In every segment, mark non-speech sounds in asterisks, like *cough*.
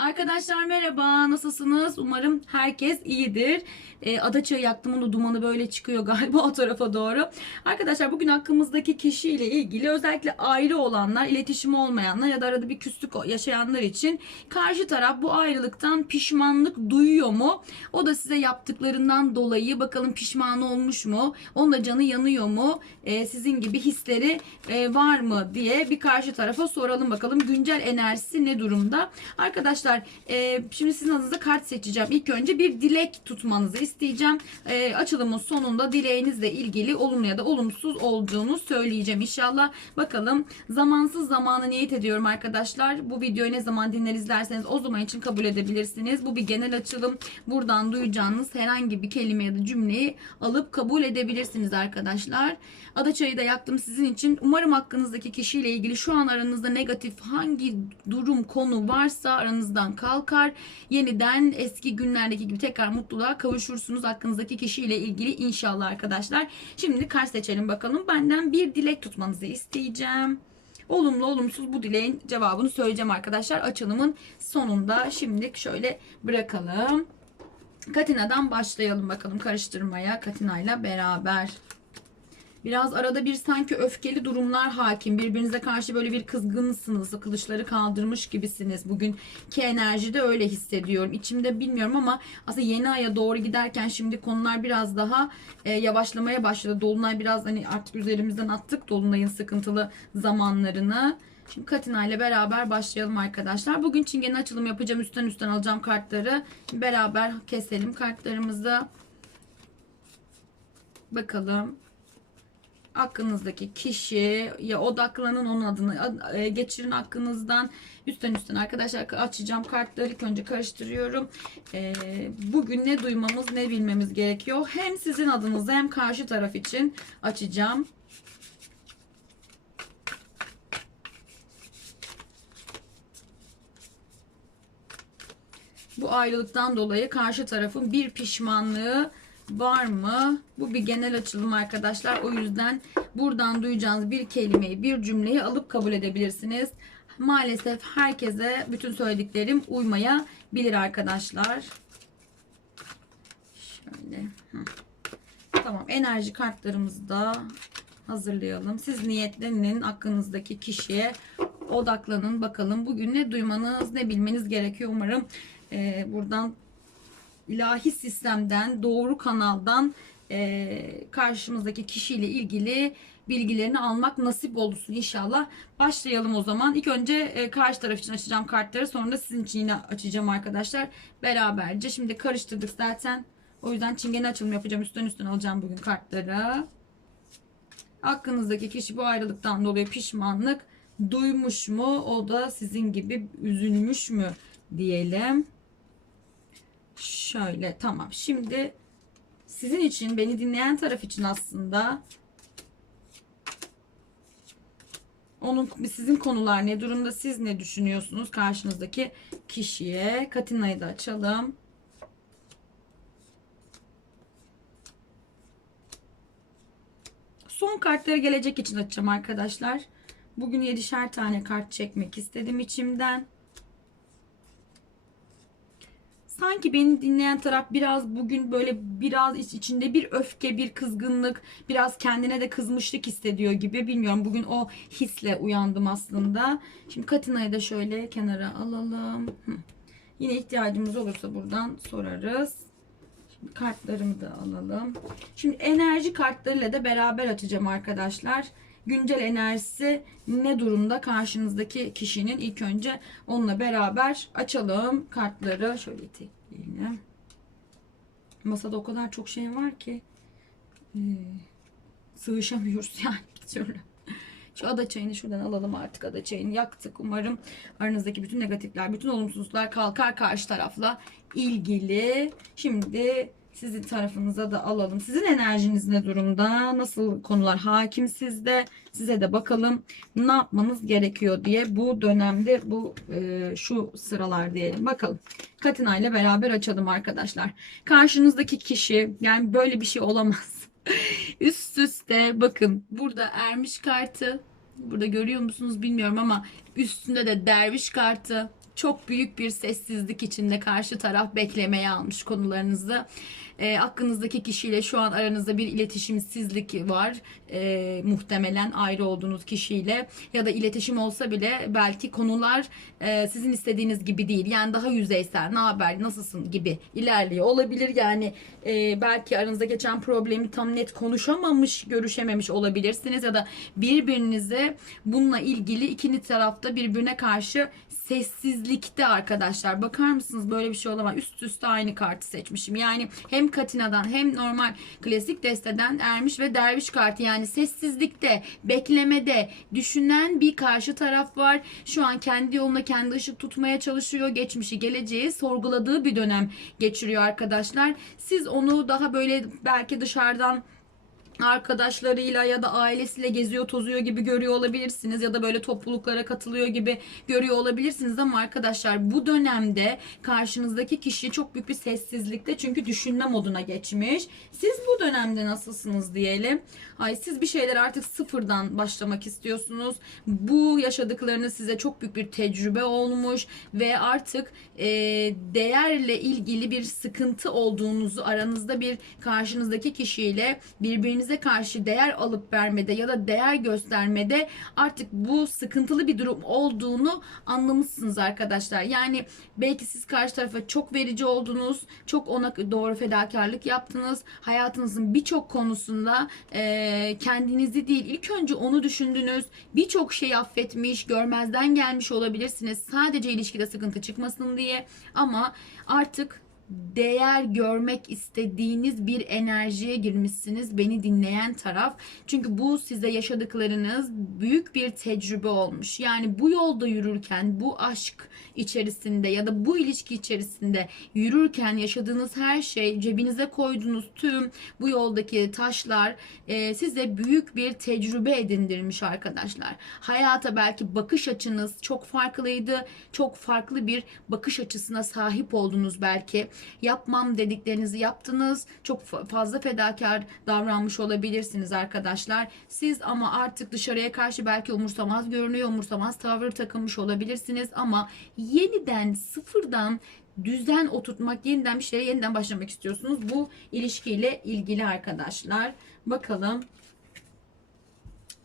Arkadaşlar merhaba, nasılsınız? Umarım herkes iyidir. E, Adaçayı yaktımın da dumanı böyle çıkıyor *laughs* galiba o tarafa doğru. Arkadaşlar bugün hakkımızdaki kişiyle ilgili özellikle ayrı olanlar, iletişimi olmayanlar ya da arada bir küslük yaşayanlar için karşı taraf bu ayrılıktan pişmanlık duyuyor mu? O da size yaptıklarından dolayı bakalım pişman olmuş mu? Onun da canı yanıyor mu? E, sizin gibi hisleri e, var mı diye bir karşı tarafa soralım bakalım. Güncel enerjisi ne durumda? Arkadaşlar e, şimdi sizin adınıza kart seçeceğim. İlk önce bir dilek tutmanızı isteyeceğim. E, açılımın sonunda dileğinizle ilgili olumlu ya da olumsuz olduğunu söyleyeceğim inşallah. Bakalım zamansız zamanı niyet ediyorum arkadaşlar. Bu videoyu ne zaman dinler izlerseniz o zaman için kabul edebilirsiniz. Bu bir genel açılım. Buradan duyacağınız herhangi bir kelime ya da cümleyi alıp kabul edebilirsiniz arkadaşlar. Adaçayı da yaktım sizin için. Umarım hakkınızdaki kişiyle ilgili şu an aranızda negatif hangi durum konu varsa aranızdan kalkar. Yeniden eski günlerdeki gibi tekrar mutluluğa kavuşursunuz hakkınızdaki kişiyle ilgili inşallah arkadaşlar. Şimdi kart seçelim bakalım. Benden bir dilek tutmanızı isteyeceğim. Olumlu olumsuz bu dileğin cevabını söyleyeceğim arkadaşlar. Açılımın sonunda şimdilik şöyle bırakalım. Katina'dan başlayalım bakalım karıştırmaya Katina'yla beraber. Biraz arada bir sanki öfkeli durumlar hakim. Birbirinize karşı böyle bir kızgınsınız. Kılıçları kaldırmış gibisiniz. Bugünkü enerjide öyle hissediyorum. İçimde bilmiyorum ama aslında yeni aya doğru giderken şimdi konular biraz daha e, yavaşlamaya başladı. Dolunay biraz hani artık üzerimizden attık Dolunay'ın sıkıntılı zamanlarını. Şimdi Katina ile beraber başlayalım arkadaşlar. Bugün çingene açılım yapacağım. Üstten üstten alacağım kartları. Beraber keselim kartlarımızı. Bakalım aklınızdaki kişiye odaklanın onun adını e, geçirin aklınızdan üstten üstten arkadaşlar açacağım kartları ilk önce karıştırıyorum. E, bugün ne duymamız ne bilmemiz gerekiyor? Hem sizin adınıza hem karşı taraf için açacağım. Bu ayrılıktan dolayı karşı tarafın bir pişmanlığı var mı? Bu bir genel açılım arkadaşlar. O yüzden buradan duyacağınız bir kelimeyi, bir cümleyi alıp kabul edebilirsiniz. Maalesef herkese bütün söylediklerim uymaya bilir arkadaşlar. Şöyle. Tamam. Enerji kartlarımızı da hazırlayalım. Siz niyetlenin aklınızdaki kişiye odaklanın. Bakalım bugün ne duymanız, ne bilmeniz gerekiyor. Umarım e, buradan ilahi sistemden, doğru kanaldan e, karşımızdaki kişiyle ilgili bilgilerini almak nasip olursun inşallah. Başlayalım o zaman. İlk önce e, karşı taraf için açacağım kartları. Sonra da sizin için yine açacağım arkadaşlar. Beraberce. Şimdi karıştırdık zaten. O yüzden çingene açılımı yapacağım. Üstten üstten alacağım bugün kartları. Aklınızdaki kişi bu ayrılıktan dolayı pişmanlık duymuş mu? O da sizin gibi üzülmüş mü diyelim. Şöyle tamam. Şimdi sizin için beni dinleyen taraf için aslında onun sizin konular ne durumda siz ne düşünüyorsunuz karşınızdaki kişiye Katina'yı da açalım. Son kartları gelecek için açacağım arkadaşlar. Bugün 7'şer tane kart çekmek istedim içimden. Sanki beni dinleyen taraf biraz bugün böyle biraz içinde bir öfke, bir kızgınlık, biraz kendine de kızmışlık hissediyor gibi. Bilmiyorum bugün o hisle uyandım aslında. Şimdi Katina'yı da şöyle kenara alalım. Hı. Yine ihtiyacımız olursa buradan sorarız. Şimdi kartlarımı da alalım. Şimdi enerji kartlarıyla da beraber açacağım arkadaşlar güncel enerjisi ne durumda karşınızdaki kişinin ilk önce onunla beraber açalım kartları şöyle tekleyelim. Masada o kadar çok şey var ki e, sığışamıyoruz *laughs* yani bir türlü. Şu ada çayını şuradan alalım artık ada çayını yaktık. Umarım aranızdaki bütün negatifler, bütün olumsuzluklar kalkar karşı tarafla ilgili. Şimdi sizin tarafınıza da alalım. Sizin enerjiniz ne durumda? Nasıl konular hakim sizde? Size de bakalım ne yapmanız gerekiyor diye bu dönemde bu e, şu sıralar diyelim. Bakalım. Katina ile beraber açalım arkadaşlar. Karşınızdaki kişi yani böyle bir şey olamaz. *laughs* Üst üste bakın burada ermiş kartı. Burada görüyor musunuz bilmiyorum ama üstünde de derviş kartı çok büyük bir sessizlik içinde karşı taraf beklemeye almış konularınızı. E, aklınızdaki kişiyle şu an aranızda bir iletişimsizlik var. E, muhtemelen ayrı olduğunuz kişiyle ya da iletişim olsa bile belki konular e, sizin istediğiniz gibi değil. Yani daha yüzeysel, ne haber, nasılsın gibi ilerliyor olabilir. Yani e, belki aranızda geçen problemi tam net konuşamamış, görüşememiş olabilirsiniz ya da birbirinize bununla ilgili ikili tarafta birbirine karşı sessizlikte arkadaşlar. Bakar mısınız böyle bir şey olamaz. Üst üste aynı kartı seçmişim. Yani hem Katina'dan hem normal klasik desteden Ermiş ve Derviş kartı. Yani sessizlikte, beklemede, düşünen bir karşı taraf var. Şu an kendi yoluna kendi ışık tutmaya çalışıyor. Geçmişi, geleceği sorguladığı bir dönem geçiriyor arkadaşlar. Siz onu daha böyle belki dışarıdan arkadaşlarıyla ya da ailesiyle geziyor tozuyor gibi görüyor olabilirsiniz ya da böyle topluluklara katılıyor gibi görüyor olabilirsiniz ama arkadaşlar bu dönemde karşınızdaki kişi çok büyük bir sessizlikte çünkü düşünme moduna geçmiş. Siz bu dönemde nasılsınız diyelim. Ay siz bir şeyler artık sıfırdan başlamak istiyorsunuz. Bu yaşadıklarınız size çok büyük bir tecrübe olmuş ve artık e, değerle ilgili bir sıkıntı olduğunuzu aranızda bir karşınızdaki kişiyle birbirinize karşı değer alıp vermede ya da değer göstermede artık bu sıkıntılı bir durum olduğunu anlamışsınız arkadaşlar. Yani belki siz karşı tarafa çok verici oldunuz, çok ona doğru fedakarlık yaptınız. Hayatınızın birçok konusunda e, kendinizi değil ilk önce onu düşündünüz. Birçok şey affetmiş, görmezden gelmiş olabilirsiniz. Sadece ilişkide sıkıntı çıkmasın diye ama artık değer görmek istediğiniz bir enerjiye girmişsiniz beni dinleyen taraf. Çünkü bu size yaşadıklarınız büyük bir tecrübe olmuş. Yani bu yolda yürürken, bu aşk içerisinde ya da bu ilişki içerisinde yürürken yaşadığınız her şey, cebinize koyduğunuz tüm bu yoldaki taşlar e, size büyük bir tecrübe edindirmiş arkadaşlar. Hayata belki bakış açınız çok farklıydı. Çok farklı bir bakış açısına sahip oldunuz belki yapmam dediklerinizi yaptınız. Çok fa- fazla fedakar davranmış olabilirsiniz arkadaşlar. Siz ama artık dışarıya karşı belki umursamaz görünüyor, umursamaz tavır takılmış olabilirsiniz ama yeniden sıfırdan düzen oturtmak, yeniden bir şeye yeniden başlamak istiyorsunuz. Bu ilişkiyle ilgili arkadaşlar. Bakalım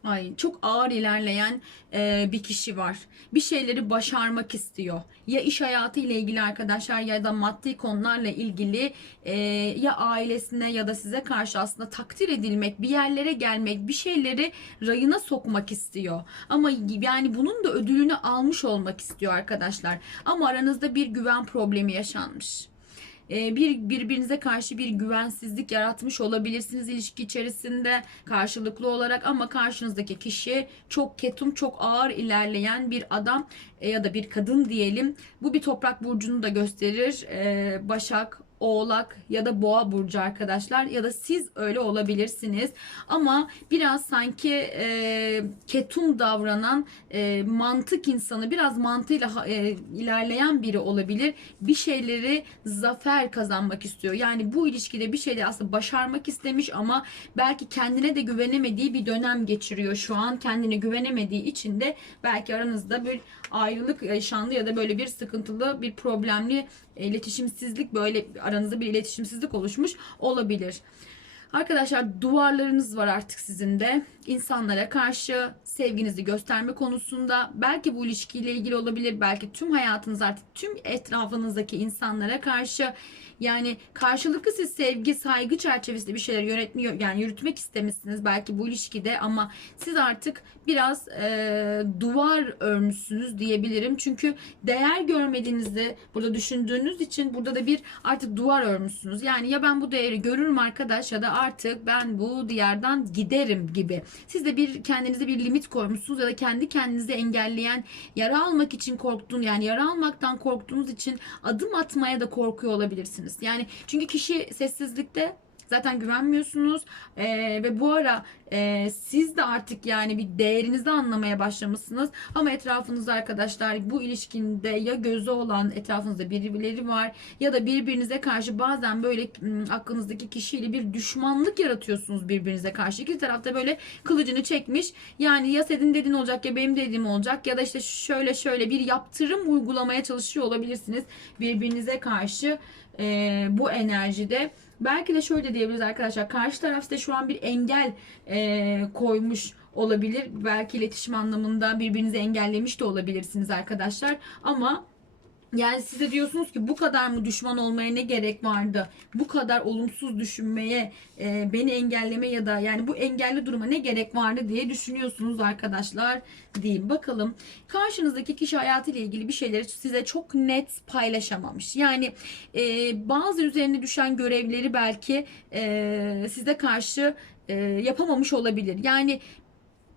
Ay çok ağır ilerleyen e, bir kişi var. Bir şeyleri başarmak istiyor. Ya iş hayatı ile ilgili arkadaşlar ya da maddi konularla ilgili e, ya ailesine ya da size karşı aslında takdir edilmek, bir yerlere gelmek, bir şeyleri rayına sokmak istiyor. Ama yani bunun da ödülünü almış olmak istiyor arkadaşlar. Ama aranızda bir güven problemi yaşanmış bir birbirinize karşı bir güvensizlik yaratmış olabilirsiniz ilişki içerisinde karşılıklı olarak ama karşınızdaki kişi çok ketum çok ağır ilerleyen bir adam e, ya da bir kadın diyelim. Bu bir toprak burcunu da gösterir. E, Başak Oğlak ya da Boğa burcu arkadaşlar ya da siz öyle olabilirsiniz. Ama biraz sanki e, ketum davranan e, mantık insanı biraz mantığıyla e, ilerleyen biri olabilir. Bir şeyleri zafer kazanmak istiyor. Yani bu ilişkide bir şeyleri aslında başarmak istemiş ama belki kendine de güvenemediği bir dönem geçiriyor. Şu an kendine güvenemediği için de belki aranızda bir ayrılık yaşandı ya da böyle bir sıkıntılı bir problemli iletişimsizlik böyle aranızda bir iletişimsizlik oluşmuş olabilir. Arkadaşlar duvarlarınız var artık sizin de. İnsanlara karşı sevginizi gösterme konusunda belki bu ilişkiyle ilgili olabilir. Belki tüm hayatınız artık tüm etrafınızdaki insanlara karşı yani karşılıklı siz sevgi, saygı çerçevesinde bir şeyler yönetmiyor yani yürütmek istemişsiniz belki bu ilişkide ama siz artık biraz e, duvar örmüşsünüz diyebilirim. Çünkü değer görmediğinizi burada düşündüğünüz için burada da bir artık duvar örmüşsünüz. Yani ya ben bu değeri görürüm arkadaş ya da artık ben bu diyardan giderim gibi. Siz de bir kendinize bir limit koymuşsunuz ya da kendi kendinizi engelleyen yara almak için korktuğun yani yara almaktan korktuğunuz için adım atmaya da korkuyor olabilirsiniz. Yani çünkü kişi sessizlikte Zaten güvenmiyorsunuz Ee, ve bu ara Ee, siz de artık yani bir değerinizi anlamaya başlamışsınız. Ama etrafınızda arkadaşlar bu ilişkinde ya gözü olan etrafınızda birileri var ya da birbirinize karşı bazen böyle m, aklınızdaki kişiyle bir düşmanlık yaratıyorsunuz birbirinize karşı. İki tarafta böyle kılıcını çekmiş. Yani ya senin dediğin olacak ya benim dediğim olacak ya da işte şöyle şöyle bir yaptırım uygulamaya çalışıyor olabilirsiniz birbirinize karşı e, bu enerjide. Belki de şöyle diyebiliriz arkadaşlar. Karşı taraf size şu an bir engel e, koymuş olabilir. Belki iletişim anlamında birbirinizi engellemiş de olabilirsiniz arkadaşlar. Ama yani size diyorsunuz ki bu kadar mı düşman olmaya ne gerek vardı? Bu kadar olumsuz düşünmeye, e, beni engelleme ya da yani bu engelli duruma ne gerek vardı diye düşünüyorsunuz arkadaşlar diyeyim. Bakalım karşınızdaki kişi hayatıyla ilgili bir şeyleri size çok net paylaşamamış. Yani e, bazı üzerine düşen görevleri belki e, size karşı yapamamış olabilir. Yani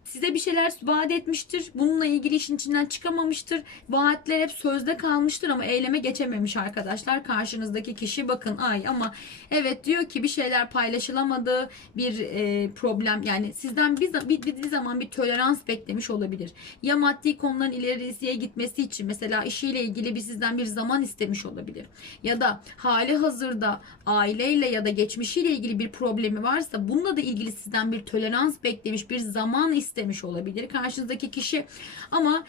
size bir şeyler vaat etmiştir. Bununla ilgili işin içinden çıkamamıştır. Vaatler hep sözde kalmıştır ama eyleme geçememiş arkadaşlar. Karşınızdaki kişi bakın ay ama evet diyor ki bir şeyler paylaşılamadı. Bir e, problem yani sizden bir, bir, bir zaman bir tolerans beklemiş olabilir. Ya maddi konuların ilerisiye gitmesi için mesela işiyle ilgili bir sizden bir zaman istemiş olabilir. Ya da hali hazırda aileyle ya da geçmişiyle ilgili bir problemi varsa bununla da ilgili sizden bir tolerans beklemiş, bir zaman istemiş olabilir karşınızdaki kişi. Ama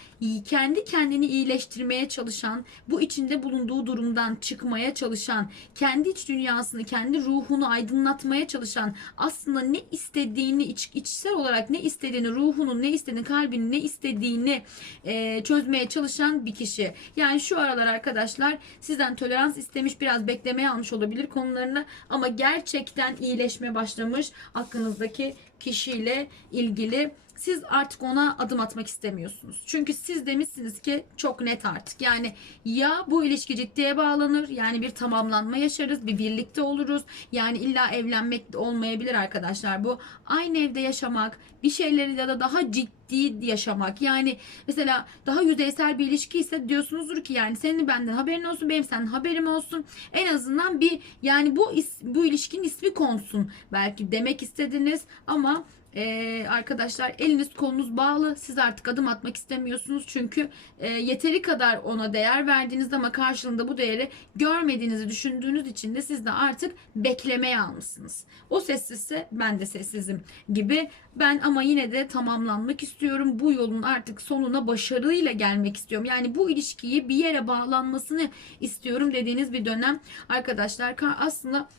kendi kendini iyileştirmeye çalışan, bu içinde bulunduğu durumdan çıkmaya çalışan, kendi iç dünyasını, kendi ruhunu aydınlatmaya çalışan, aslında ne istediğini iç, içsel olarak ne istediğini, ruhunun ne istediğini, kalbinin ne istediğini e, çözmeye çalışan bir kişi. Yani şu aralar arkadaşlar sizden tolerans istemiş, biraz beklemeye almış olabilir konularını ama gerçekten iyileşmeye başlamış hakkınızdaki kişiyle ilgili siz artık ona adım atmak istemiyorsunuz. Çünkü siz demişsiniz ki çok net artık. Yani ya bu ilişki ciddiye bağlanır yani bir tamamlanma yaşarız bir birlikte oluruz. Yani illa evlenmek olmayabilir arkadaşlar bu. Aynı evde yaşamak bir şeyleri ya da daha ciddi yaşamak. Yani mesela daha yüzeysel bir ilişki ise diyorsunuzdur ki yani senin benden haberin olsun benim senden haberim olsun. En azından bir yani bu bu ilişkinin ismi konsun belki demek istediniz ama ee, arkadaşlar eliniz kolunuz bağlı. Siz artık adım atmak istemiyorsunuz. Çünkü e, yeteri kadar ona değer verdiğiniz ama karşılığında bu değeri görmediğinizi düşündüğünüz için de siz de artık beklemeye almışsınız. O sessizse ben de sessizim gibi. Ben ama yine de tamamlanmak istiyorum. Bu yolun artık sonuna başarıyla gelmek istiyorum. Yani bu ilişkiyi bir yere bağlanmasını istiyorum dediğiniz bir dönem arkadaşlar. Ka- Aslında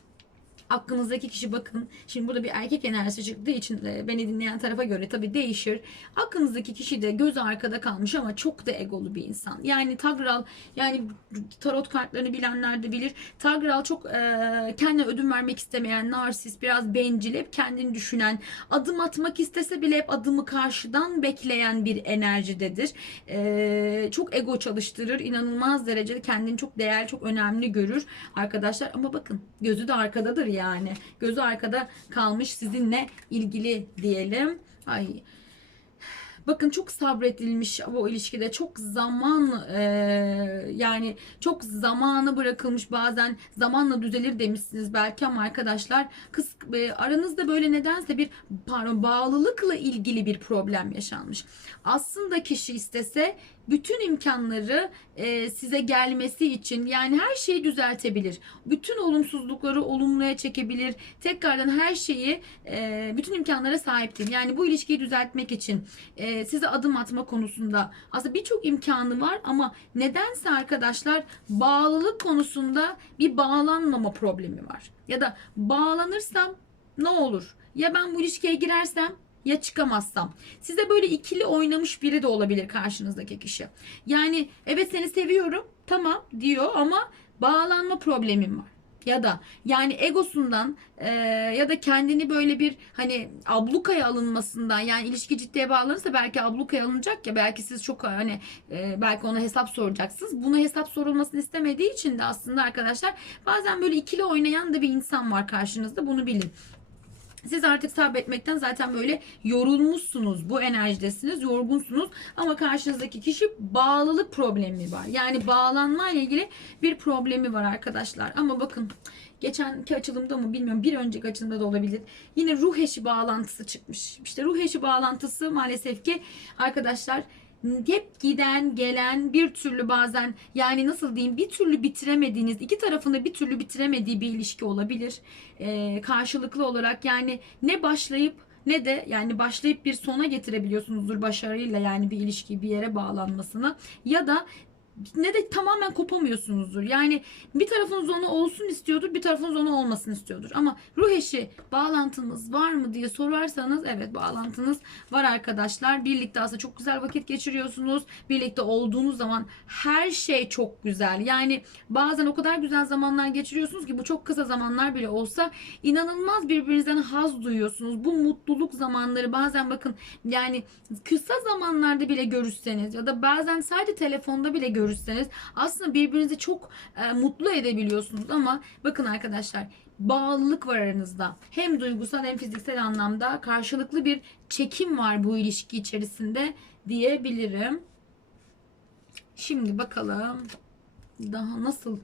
aklınızdaki kişi bakın. Şimdi burada bir erkek enerjisi çıktığı için e, beni dinleyen tarafa göre tabii değişir. Aklınızdaki kişi de gözü arkada kalmış ama çok da egolu bir insan. Yani Tagral yani tarot kartlarını bilenler de bilir. Tagral çok e, kendine ödün vermek istemeyen, narsist, biraz bencil, hep kendini düşünen, adım atmak istese bile hep adımı karşıdan bekleyen bir enerjidedir. E, çok ego çalıştırır. inanılmaz derecede kendini çok değerli, çok önemli görür arkadaşlar. Ama bakın gözü de arkadadır yani. Gözü arkada kalmış sizinle ilgili diyelim. Ay Bakın çok sabredilmiş bu ilişkide çok zaman e, yani çok zamanı bırakılmış bazen zamanla düzelir demişsiniz belki ama arkadaşlar kız e, aranızda böyle nedense bir pardon bağlılıkla ilgili bir problem yaşanmış. Aslında kişi istese bütün imkanları e, size gelmesi için yani her şeyi düzeltebilir. Bütün olumsuzlukları olumluya çekebilir. Tekrardan her şeyi e, bütün imkanlara sahiptir. Yani bu ilişkiyi düzeltmek için e, size adım atma konusunda aslında birçok imkanı var ama nedense arkadaşlar bağlılık konusunda bir bağlanmama problemi var. Ya da bağlanırsam ne olur? Ya ben bu ilişkiye girersem ya çıkamazsam. Size böyle ikili oynamış biri de olabilir karşınızdaki kişi. Yani evet seni seviyorum tamam diyor ama bağlanma problemim var. Ya da yani egosundan e, ya da kendini böyle bir hani ablukaya alınmasından yani ilişki ciddiye bağlanırsa belki ablukaya alınacak ya belki siz çok hani e, belki ona hesap soracaksınız. Buna hesap sorulmasını istemediği için de aslında arkadaşlar bazen böyle ikili oynayan da bir insan var karşınızda bunu bilin. Siz artık sabretmekten zaten böyle yorulmuşsunuz. Bu enerjidesiniz, yorgunsunuz. Ama karşınızdaki kişi bağlılık problemi var. Yani bağlanma ile ilgili bir problemi var arkadaşlar. Ama bakın geçenki açılımda mı bilmiyorum bir önceki açılımda da olabilir. Yine ruh eşi bağlantısı çıkmış. İşte ruh eşi bağlantısı maalesef ki arkadaşlar hep giden gelen bir türlü bazen yani nasıl diyeyim bir türlü bitiremediğiniz iki tarafında bir türlü bitiremediği bir ilişki olabilir. Ee, karşılıklı olarak yani ne başlayıp ne de yani başlayıp bir sona getirebiliyorsunuzdur başarıyla yani bir ilişki bir yere bağlanmasını ya da ne de tamamen kopamıyorsunuzdur. Yani bir tarafınız onu olsun istiyordur, bir tarafınız onu olmasın istiyordur. Ama ruh eşi bağlantınız var mı diye sorarsanız evet bağlantınız var arkadaşlar. Birlikte aslında çok güzel vakit geçiriyorsunuz. Birlikte olduğunuz zaman her şey çok güzel. Yani bazen o kadar güzel zamanlar geçiriyorsunuz ki bu çok kısa zamanlar bile olsa inanılmaz birbirinizden haz duyuyorsunuz. Bu mutluluk zamanları bazen bakın yani kısa zamanlarda bile görüşseniz ya da bazen sadece telefonda bile görüşseniz aslında birbirinizi çok e, mutlu edebiliyorsunuz ama bakın arkadaşlar bağlılık var aranızda. Hem duygusal hem fiziksel anlamda karşılıklı bir çekim var bu ilişki içerisinde diyebilirim. Şimdi bakalım daha nasıl?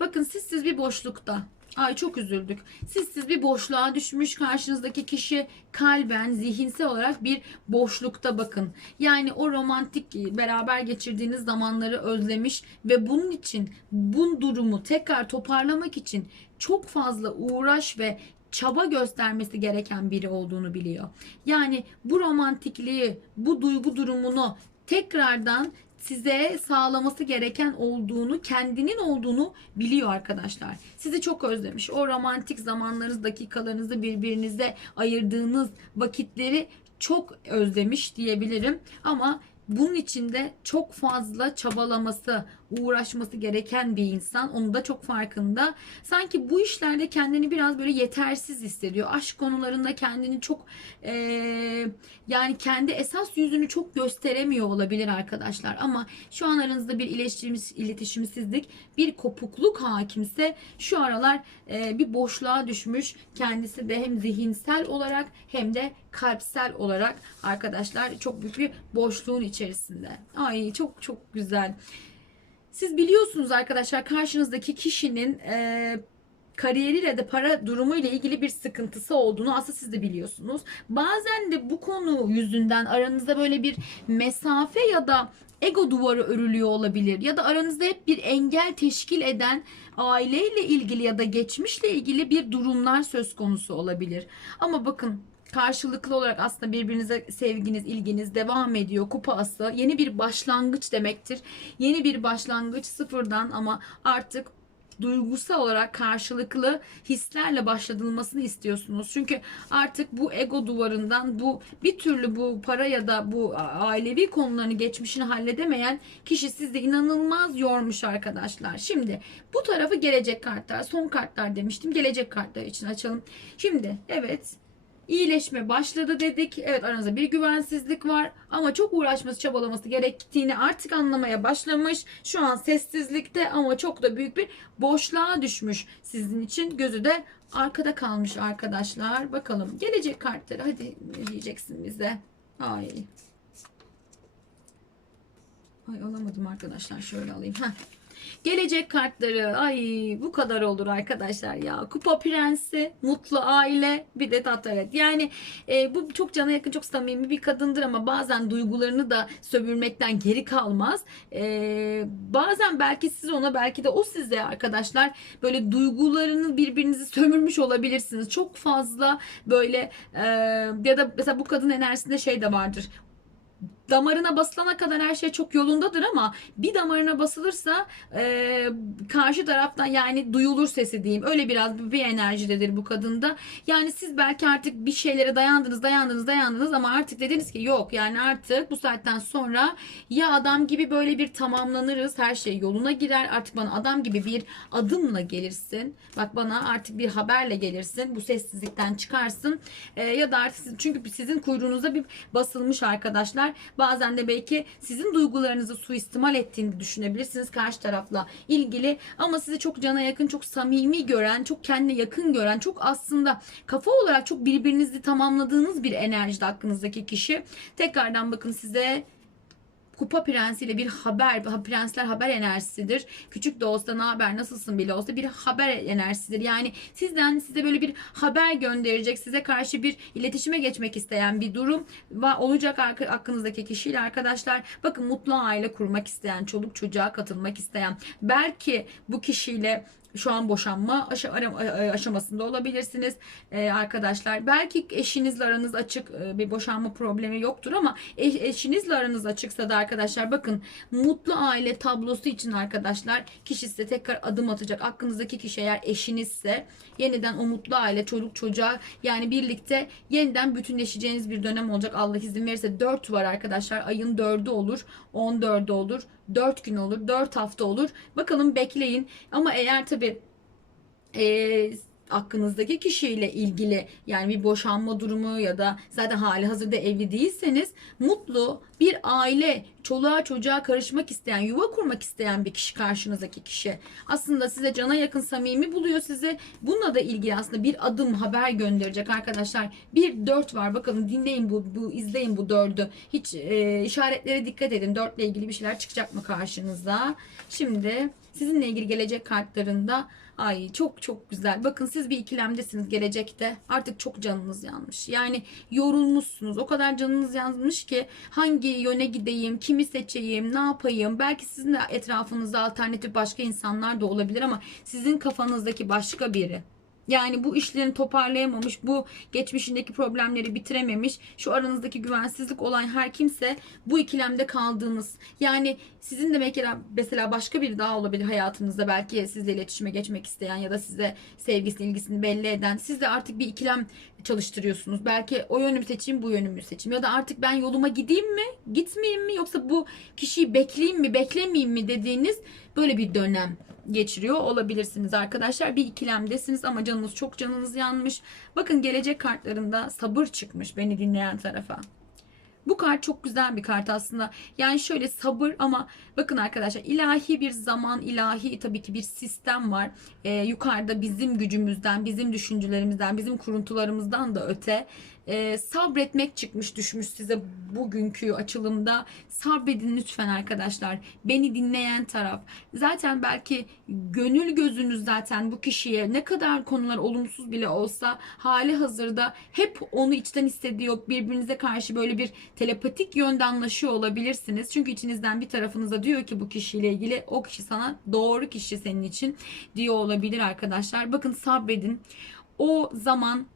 Bakın siz siz bir boşlukta. Ay çok üzüldük. Siz siz bir boşluğa düşmüş karşınızdaki kişi kalben, zihinsel olarak bir boşlukta bakın. Yani o romantik beraber geçirdiğiniz zamanları özlemiş ve bunun için bu durumu tekrar toparlamak için çok fazla uğraş ve çaba göstermesi gereken biri olduğunu biliyor. Yani bu romantikliği, bu duygu durumunu tekrardan size sağlaması gereken olduğunu, kendinin olduğunu biliyor arkadaşlar. Sizi çok özlemiş. O romantik zamanlarınız, dakikalarınızı birbirinize ayırdığınız vakitleri çok özlemiş diyebilirim. Ama bunun içinde çok fazla çabalaması, uğraşması gereken bir insan. Onu da çok farkında. Sanki bu işlerde kendini biraz böyle yetersiz hissediyor. Aşk konularında kendini çok eee, yani kendi esas yüzünü çok gösteremiyor olabilir arkadaşlar. Ama şu an aranızda bir iletişimsizlik, bir kopukluk hakimse şu aralar eee, bir boşluğa düşmüş. Kendisi de hem zihinsel olarak hem de kalpsel olarak arkadaşlar çok büyük bir boşluğun içerisinde. Ay çok çok güzel. Siz biliyorsunuz arkadaşlar karşınızdaki kişinin e, kariyeriyle de para durumu ile ilgili bir sıkıntısı olduğunu aslında siz de biliyorsunuz. Bazen de bu konu yüzünden aranızda böyle bir mesafe ya da ego duvarı örülüyor olabilir. Ya da aranızda hep bir engel teşkil eden aileyle ilgili ya da geçmişle ilgili bir durumlar söz konusu olabilir. Ama bakın karşılıklı olarak aslında birbirinize sevginiz, ilginiz devam ediyor. Kupa ası yeni bir başlangıç demektir. Yeni bir başlangıç sıfırdan ama artık duygusal olarak karşılıklı hislerle başladılmasını istiyorsunuz. Çünkü artık bu ego duvarından bu bir türlü bu para ya da bu ailevi konularını geçmişini halledemeyen kişi sizde inanılmaz yormuş arkadaşlar. Şimdi bu tarafı gelecek kartlar, son kartlar demiştim. Gelecek kartlar için açalım. Şimdi evet iyileşme başladı dedik. Evet aranızda bir güvensizlik var ama çok uğraşması çabalaması gerektiğini artık anlamaya başlamış. Şu an sessizlikte ama çok da büyük bir boşluğa düşmüş sizin için. Gözü de arkada kalmış arkadaşlar. Bakalım gelecek kartları hadi ne diyeceksin bize? Ay. Ay alamadım arkadaşlar şöyle alayım. Heh. Gelecek kartları ay bu kadar olur arkadaşlar ya. Kupa prensi, mutlu aile bir de tataret. Yani e, bu çok cana yakın çok samimi bir kadındır ama bazen duygularını da sömürmekten geri kalmaz. E, bazen belki siz ona belki de o size arkadaşlar böyle duygularını birbirinizi sömürmüş olabilirsiniz. Çok fazla böyle e, ya da mesela bu kadın enerjisinde şey de vardır damarına basılana kadar her şey çok yolundadır ama bir damarına basılırsa e, karşı taraftan yani duyulur sesi diyeyim. Öyle biraz bir, enerjidedir bu kadında. Yani siz belki artık bir şeylere dayandınız, dayandınız, dayandınız ama artık dediniz ki yok yani artık bu saatten sonra ya adam gibi böyle bir tamamlanırız. Her şey yoluna girer. Artık bana adam gibi bir adımla gelirsin. Bak bana artık bir haberle gelirsin. Bu sessizlikten çıkarsın. E, ya da artık çünkü sizin kuyruğunuza bir basılmış arkadaşlar. Bazen de belki sizin duygularınızı suistimal ettiğini düşünebilirsiniz karşı tarafla ilgili Ama sizi çok cana yakın, çok samimi gören, çok kendine yakın gören, çok aslında kafa olarak çok birbirinizi tamamladığınız bir enerjide hakkınızdaki kişi. Tekrardan bakın size Kupa prensiyle bir haber, prensler haber enerjisidir. Küçük de olsa ne haber, nasılsın bile olsa bir haber enerjisidir. Yani sizden size böyle bir haber gönderecek, size karşı bir iletişime geçmek isteyen bir durum olacak hakkınızdaki kişiyle arkadaşlar. Bakın mutlu aile kurmak isteyen, çoluk çocuğa katılmak isteyen, belki bu kişiyle şu an boşanma aşamasında olabilirsiniz Ee, arkadaşlar. Belki eşinizle aranız açık e, bir boşanma problemi yoktur ama e- eşinizle aranız açıksa da arkadaşlar bakın mutlu aile tablosu için arkadaşlar kişi size tekrar adım atacak. Aklınızdaki kişi eğer eşinizse yeniden o mutlu aile çocuk çocuğa yani birlikte yeniden bütünleşeceğiniz bir dönem olacak. Allah izin verirse 4 var arkadaşlar. Ayın 4'ü olur. 14'ü olur. 4 gün olur. 4 hafta olur. Bakalım bekleyin. Ama eğer tabii e, aklınızdaki kişiyle ilgili yani bir boşanma durumu ya da zaten hali hazırda evli değilseniz mutlu bir aile çoluğa çocuğa karışmak isteyen yuva kurmak isteyen bir kişi karşınızdaki kişi. Aslında size cana yakın samimi buluyor sizi. Bununla da ilgili aslında bir adım haber gönderecek arkadaşlar. Bir dört var. Bakalım dinleyin bu, bu izleyin bu dördü. Hiç e, işaretlere dikkat edin. Dörtle ilgili bir şeyler çıkacak mı karşınıza? Şimdi sizinle ilgili gelecek kartlarında Ay çok çok güzel. Bakın siz bir ikilemdesiniz gelecekte. Artık çok canınız yanmış. Yani yorulmuşsunuz. O kadar canınız yanmış ki hangi yöne gideyim, kimi seçeyim, ne yapayım? Belki sizin de etrafınızda alternatif başka insanlar da olabilir ama sizin kafanızdaki başka biri. Yani bu işlerini toparlayamamış, bu geçmişindeki problemleri bitirememiş, şu aranızdaki güvensizlik olan her kimse bu ikilemde kaldığınız. Yani sizin de mesela, mesela başka biri daha olabilir hayatınızda belki sizle iletişime geçmek isteyen ya da size sevgisini, ilgisini belli eden. Siz de artık bir ikilem çalıştırıyorsunuz. Belki o yönümü seçeyim, bu yönümü seçeyim. Ya da artık ben yoluma gideyim mi, gitmeyeyim mi yoksa bu kişiyi bekleyeyim mi, beklemeyeyim mi dediğiniz böyle bir dönem geçiriyor olabilirsiniz arkadaşlar. Bir ikilemdesiniz ama canınız çok canınız yanmış. Bakın gelecek kartlarında sabır çıkmış beni dinleyen tarafa. Bu kart çok güzel bir kart aslında. Yani şöyle sabır ama bakın arkadaşlar ilahi bir zaman, ilahi tabii ki bir sistem var. Ee, yukarıda bizim gücümüzden, bizim düşüncelerimizden, bizim kuruntularımızdan da öte e, sabretmek çıkmış düşmüş size bugünkü açılımda. Sabredin lütfen arkadaşlar. Beni dinleyen taraf. Zaten belki gönül gözünüz zaten bu kişiye ne kadar konular olumsuz bile olsa hali hazırda hep onu içten hissediyor. Birbirinize karşı böyle bir telepatik yönde anlaşıyor olabilirsiniz. Çünkü içinizden bir tarafınıza diyor ki bu kişiyle ilgili o kişi sana doğru kişi senin için diyor olabilir arkadaşlar. Bakın sabredin. O zaman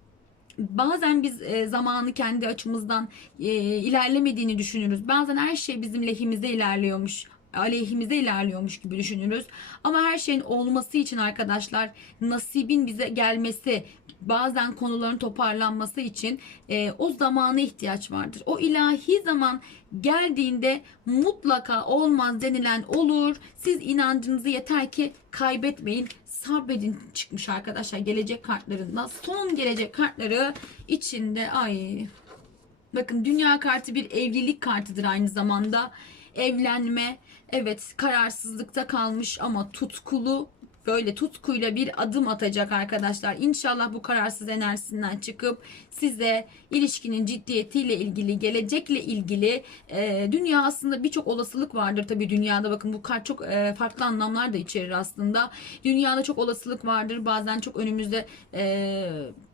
bazen biz e, zamanı kendi açımızdan e, ilerlemediğini düşünürüz. Bazen her şey bizim lehimize ilerliyormuş aleyhimize ilerliyormuş gibi düşünürüz. Ama her şeyin olması için arkadaşlar nasibin bize gelmesi, bazen konuların toparlanması için e, o zamana ihtiyaç vardır. O ilahi zaman geldiğinde mutlaka olmaz denilen olur. Siz inancınızı yeter ki kaybetmeyin. Sabredin çıkmış arkadaşlar gelecek kartlarında. Son gelecek kartları içinde ay bakın dünya kartı bir evlilik kartıdır aynı zamanda. Evlenme, evet kararsızlıkta kalmış ama tutkulu böyle tutkuyla bir adım atacak arkadaşlar. İnşallah bu kararsız enerjisinden çıkıp size ilişkinin ciddiyetiyle ilgili, gelecekle ilgili e, dünya aslında birçok olasılık vardır tabii dünyada. Bakın bu kart çok e, farklı anlamlar da içerir aslında. Dünyada çok olasılık vardır. Bazen çok önümüzde e,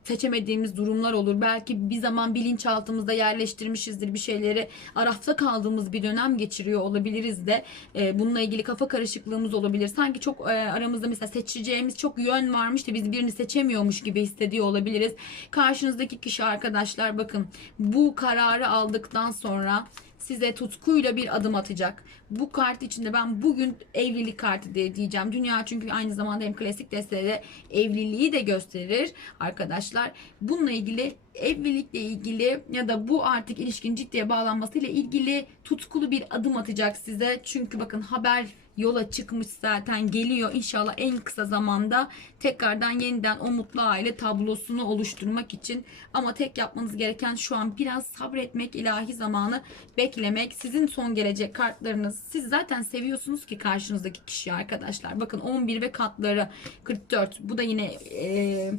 seçemediğimiz durumlar olur. Belki bir zaman bilinçaltımızda yerleştirmişizdir bir şeyleri. Arafta kaldığımız bir dönem geçiriyor olabiliriz de. E, bununla ilgili kafa karışıklığımız olabilir. Sanki çok e, aramızda mesela seçeceğimiz çok yön varmış da biz birini seçemiyormuş gibi hissediyor olabiliriz. Karşınızdaki kişi arkadaşlar bakın bu kararı aldıktan sonra size tutkuyla bir adım atacak. Bu kart içinde ben bugün evlilik kartı diye diyeceğim. Dünya çünkü aynı zamanda hem klasik destede evliliği de gösterir arkadaşlar. Bununla ilgili evlilikle ilgili ya da bu artık ilişkinin ciddiye bağlanmasıyla ilgili tutkulu bir adım atacak size. Çünkü bakın haber yola çıkmış zaten geliyor inşallah en kısa zamanda tekrardan yeniden o mutlu aile tablosunu oluşturmak için ama tek yapmanız gereken şu an biraz sabretmek ilahi zamanı beklemek sizin son gelecek kartlarınız siz zaten seviyorsunuz ki karşınızdaki kişiyi arkadaşlar. Bakın 11 ve katları 44. Bu da yine e,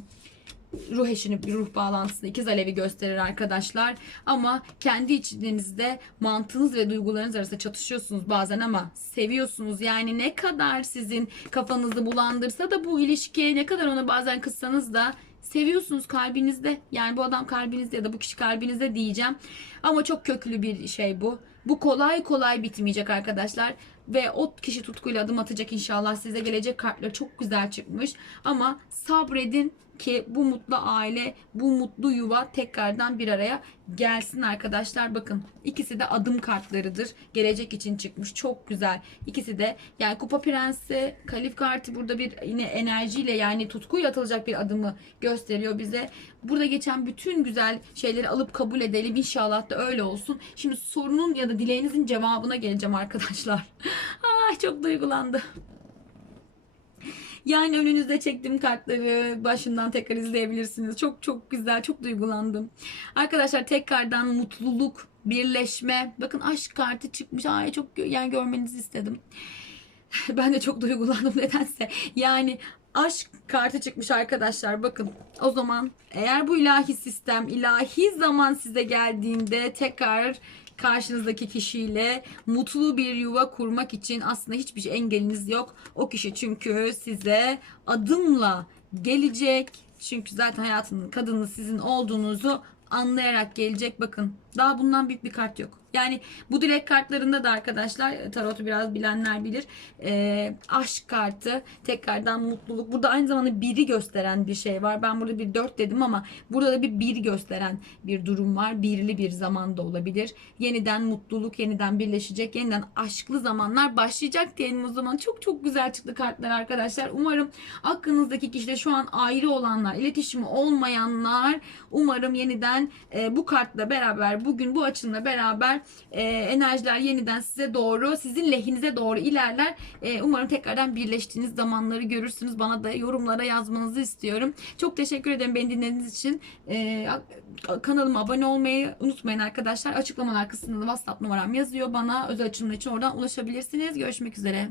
ruh eşini ruh bağlantısında ikiz alevi gösterir arkadaşlar. Ama kendi içinizde mantığınız ve duygularınız arasında çatışıyorsunuz bazen ama seviyorsunuz. Yani ne kadar sizin kafanızı bulandırsa da bu ilişkiye ne kadar ona bazen kızsanız da seviyorsunuz kalbinizde. Yani bu adam kalbinizde ya da bu kişi kalbinizde diyeceğim. Ama çok köklü bir şey bu. Bu kolay kolay bitmeyecek arkadaşlar. Ve o kişi tutkuyla adım atacak inşallah. Size gelecek kartlar çok güzel çıkmış. Ama sabredin ki bu mutlu aile, bu mutlu yuva tekrardan bir araya gelsin arkadaşlar. Bakın ikisi de adım kartlarıdır. Gelecek için çıkmış. Çok güzel. İkisi de yani Kupa Prensi, Kalif kartı burada bir yine enerjiyle yani tutkuyla atılacak bir adımı gösteriyor bize. Burada geçen bütün güzel şeyleri alıp kabul edelim. İnşallah da öyle olsun. Şimdi sorunun ya da dileğinizin cevabına geleceğim arkadaşlar. *laughs* Ay çok duygulandı. Yani önünüzde çektiğim kartları başından tekrar izleyebilirsiniz. Çok çok güzel, çok duygulandım. Arkadaşlar tekrardan mutluluk, birleşme. Bakın aşk kartı çıkmış. Ay çok yani görmenizi istedim. *laughs* Ben de çok duygulandım *laughs* nedense. Yani aşk kartı çıkmış arkadaşlar. Bakın o zaman eğer bu ilahi sistem, ilahi zaman size geldiğinde tekrar karşınızdaki kişiyle mutlu bir yuva kurmak için aslında hiçbir şey engeliniz yok. O kişi çünkü size adımla gelecek. Çünkü zaten hayatının kadını sizin olduğunuzu anlayarak gelecek. Bakın daha bundan büyük bir kart yok. Yani bu dilek kartlarında da arkadaşlar tarotu biraz bilenler bilir. Ee, aşk kartı tekrardan mutluluk. Burada aynı zamanda biri gösteren bir şey var. Ben burada bir dört dedim ama burada da bir bir gösteren bir durum var. Birli bir zaman da olabilir. Yeniden mutluluk, yeniden birleşecek, yeniden aşklı zamanlar başlayacak diyelim o zaman. Çok çok güzel çıktı kartlar arkadaşlar. Umarım aklınızdaki kişide şu an ayrı olanlar, iletişimi olmayanlar umarım yeniden e, bu kartla beraber bugün bu açımla beraber e, enerjiler yeniden size doğru, sizin lehinize doğru ilerler. E, umarım tekrardan birleştiğiniz zamanları görürsünüz. Bana da yorumlara yazmanızı istiyorum. Çok teşekkür ederim beni dinlediğiniz için. E, kanalıma abone olmayı unutmayın arkadaşlar. Açıklamalar kısmında da WhatsApp numaram yazıyor. Bana özel açılımlar için oradan ulaşabilirsiniz. Görüşmek üzere.